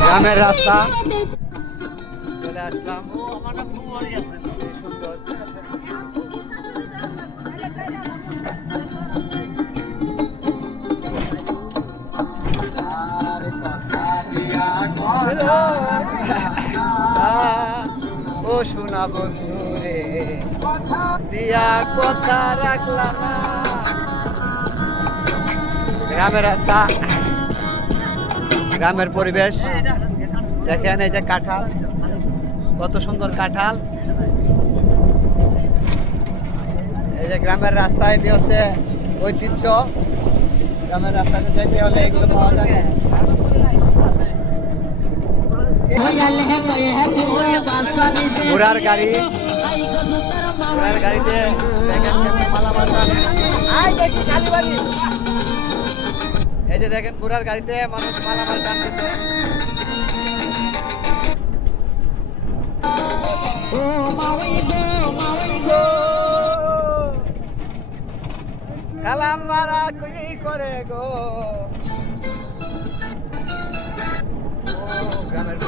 গ্রামের রাস্তা চলে আসলাম ও শোনা বন্ধু রে দিয়া কথা রাখলাম গ্রামের রাস্তা। গ্রামের পরিবেশ। দেখেন এই যে কাঁঠাল, কত সুন্দর কাঁঠাল। এই যে গ্রামের রাস্তা, এটি হচ্ছে ঐতিহ্য। গ্রামের রাস্তাতে যেতে হলে এগুলো পাওয়া যায়। ঘোড়ার গাড়ি। গাড়িতে মালামাল। এই যে দেখেন ঘোড়ার গাড়িতে মানুষ মালামাল টানতেছে। কালাম মারা কি করে গো? গ্রামের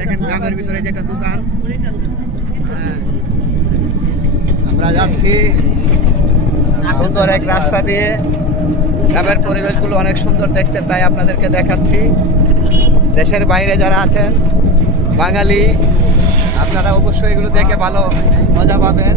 দেখেন গ্রামের ভিতরে যেটা দোকান। আমরা যাচ্ছি সুন্দর এক রাস্তা দিয়ে গ্রামের পরিবেশগুলো অনেক সুন্দর দেখতে, তাই আপনাদেরকে দেখাচ্ছি। দেশের বাইরে যারা আছেন, বাঙালি, আপনারা অবশ্যই এগুলো দেখে ভালো মজা পাবেন।